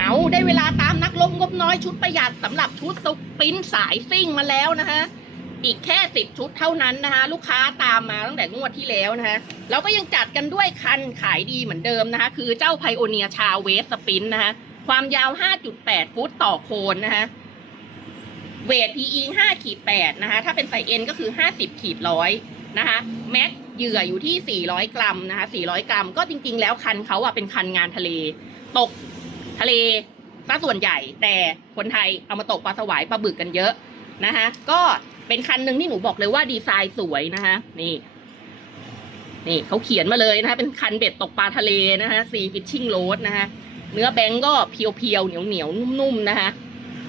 เอาได้เวลาตามนักลงงบน้อยชุดประหยัดสำหรับชุดสปรินสายซิ่งมาแล้วนะคะ อีกแค่สิบชุดเท่านั้นนะคะลูกค้าตามมาตั้งแต่งวดที่แล้วนะคะเราก็ยังจัดกันด้วยคันขายดีเหมือนเดิมนะคะ คือเจ้าไพโอเนียชาเวสสปรินนะคะ ความยาว 5.8 ฟุตต่อโคนนะคะเวท PE 5ขีด8นะคะ ถ้าเป็นไซส์ N ก็คือ 50ขีดร้อยนะคะแม็กเหยื่ออยู่ที่ 400 กรัมนะคะ400 กรัม ก็จริงๆ แล้วคันเขาอะเป็นคันงานทะเล ตก ทะเลซะส่วนใหญ่แต่คนไทยเอามาตกปลาสวายปลาบึกกันเยอะนะคะก็เป็นคันหนึ่งที่หนูบอกเลยว่าดีไซน์สวยนะคะนี่นี่เขาเขียนมาเลยนะคะเป็นคันเบ็ดตกปลาทะเลนะคะซีฟิชชิ่งโรดนะคะเนื้อแบงก์ก็เพียวๆเหนียวๆนุ่มๆนะคะ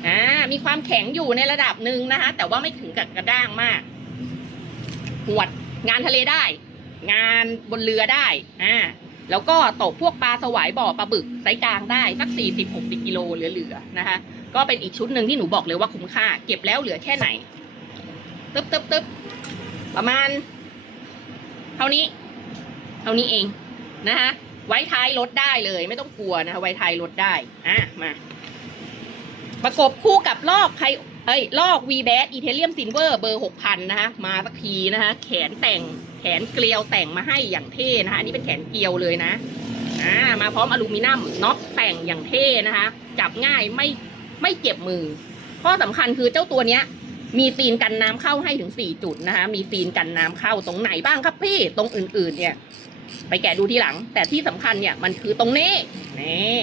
อ่ามีความแข็งอยู่ในระดับหนึ่งนะคะ แต่ว่าไม่ถึงกับกระด้างมากหวดงานทะเลได้ งานบนเรือได้อ่า แล้วก็ตกพวกปลาสวายบ่อปลาบึกไซกลางได้สักสี่สิบหกสิบกิโลเหลือๆนะคะ ก็เป็นอีกชุดหนึ่งที่หนูบอกเลยว่าคุ้มค่า เก็บแล้วเหลือแค่ไหนตึ๊บตึ๊บตึ๊บประมาณ เท่านี้ เท่านี้เองนะคะไว้ท้ายรถได้เลยไม่ต้องกลัวนะคะไว้ท้ายรถได้อะมา ประกบคู่กับลอกไพเอ้ยลอก v b a t อีเทเลียมซินเวอร์เบอร์หกพันนะคะมาสักทีนะคะแขนแต่ง แขนเกลียวแต่งมาให้อย่างเท่นะคะอันนี้เป็นแขนเกลียวเลยนะอ่ามาพร้อมอลูมิเนียมน็อตแต่งอย่างเท่นะคะ จับง่ายไม่ไม่เจ็บมือ ข้อสำคัญคือเจ้าตัวเนี้ย มีซีนกันน้ำเข้าให้ถึงสี่จุดนะคะ มีซีนกันน้ำเข้าตรงไหนบ้างครับพี่ตรงอื่น ๆ เนี่ย ไปแกะดูที่หลัง แต่ที่สำคัญเนี่ยมันคือตรงนี้นี่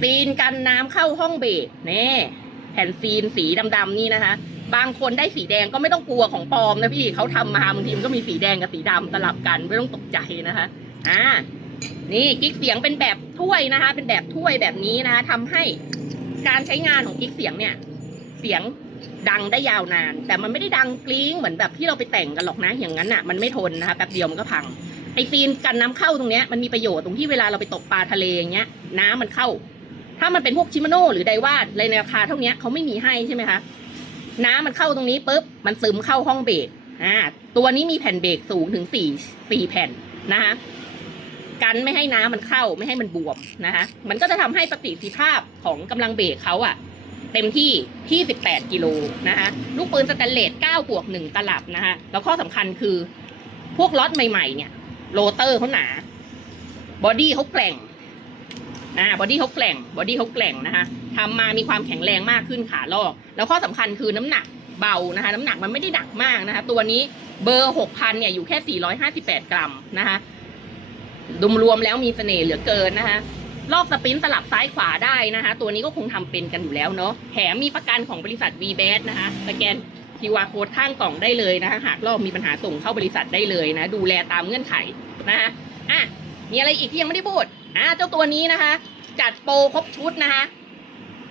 ซีนกันน้ำเข้าห้องเบรกนี่แผ่นซีนสีดำๆนี่นะคะ บางคนได้สีแดงก็ไม่ต้องกลัวของปลอมนะพี่เขาทำมาบางทีมันก็มีสีแดงกับสีดำสลับกันไม่ต้องตกใจนะคะอ่านี่กิ๊กเสียงเป็นแบบถ้วยนะคะ เป็นแบบถ้วยแบบนี้นะคะทำให้การใช้งานของกิ๊กเสียงเนี่ย เสียงดังได้ยาวนาน แต่มันไม่ได้ดังกริ้งเหมือนแบบที่เราไปแต่งกันหรอกนะ อย่างนั้นอะมันไม่ทนนะคะแป๊บเดียวมันก็พังไอซีนกันน้ำเข้าตรงเนี้ยมันมีประโยชน์ตรงที่เวลาเราไปตกปลาทะเลอย่างเงี้ย น้ำมันเข้า ถ้ามันเป็นพวกชิมาโน่หรือไดว่าในราคาเท่านี้เขาไม่มีให้ใช่ไหมคะ น้ำมันเข้าตรงนี้ปุ๊บมันซึมเข้าห้องเบรกอ่าตัวนี้มีแผ่นเบรกสูงถึงสี่สี่แผ่นนะคะกันไม่ให้น้ำมันเข้าไม่ให้มันบวมนะคะมันก็จะทำให้ประสิทธิภาพของกำลังเบรกเขาอะเต็มที่ที่ 18 กิโลนะคะลูกปืนสแตนเลส9บวก1ตลับนะคะแล้วข้อสำคัญคือพวกล็อตใหม่ๆ เนี่ย โรเตอร์เขาหนา บอดี้เขาแกร่งอ่าบอดี้เขาแกร่ง บอดี้เขาแกร่งนะคะ ทำมามีความแข็งแรงมากขึ้นขาลอก แล้วข้อสำคัญคือน้ำหนักเบานะคะ น้ำหนักมันไม่ได้หนักมากนะคะ ตัวนี้เบอร์6,000เนี่ยอยู่แค่458กรัมนะคะรวมๆแล้วมีเสน่ห์เหลือเกินนะคะลอกสปินสลับซ้ายขวาได้นะคะ ตัวนี้ก็คงทำเป็นกันอยู่แล้วเนาะแถมมีประกันของบริษัท v b a t นะคะสแกน QR code ข้างกล่องได้เลยนะคะ หากลอกมีปัญหาส่งเข้าบริษัทได้เลยนะ ดูแลตามเงื่อนไขนะคะอะมีอะไรอีกที่ยังไม่ได้พูดอะเจ้าตัวนี้นะคะ จัดโปรครบชุดนะคะ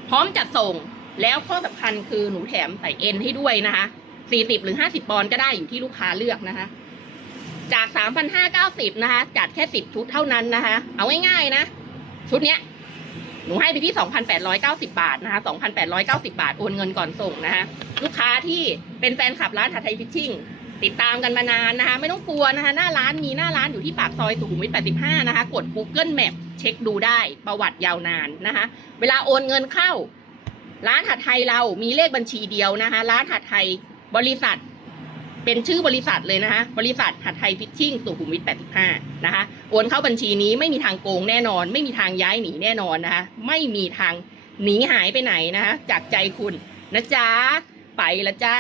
พร้อมจัดส่งแล้วข้อสำคัญคือหนูแถมใส่เอ็นให้ด้วยนะคะ40หรือ50ปอนด์ก็ได้อยู่ที่ลูกค้าเลือกนะคะ จาก3,590นะคะ จัดแค่10ชุดเท่านั้นนะคะ เอาง่ายๆนะ ชุดเนี้ยหนูให้ไปที่2,890บาทนะคะ2,890บาท โอนเงินก่อนส่งนะคะลูกค้าที่เป็นแฟนคลับร้านถัดไทยฟิชชิ่งติดตามกันมานานนะคะ ไม่ต้องกลัวนะคะ หน้าร้านมีหน้าร้านอยู่ที่ปากซอยสุขุมวิท85 นะคะ กด Google Map เช็คดูได้ประวัติยาวนานนะคะ เวลาโอนเงินเข้า ร้านถัดไทยเรามีเลขบัญชีเดียวนะคะ ร้านถัดไทยบริษัท เป็นชื่อบริษัทเลยนะคะ บริษัทหัดไทยฟิชชิ่งสุขุมวิท85 นะคะ โอนเข้าบัญชีนี้ไม่มีทางโกงแน่นอน ไม่มีทางย้ายหนีแน่นอนนะคะ ไม่มีทางหนีหายไปไหนนะคะ จากใจคุณนะจ๊ะ ไปละจ้า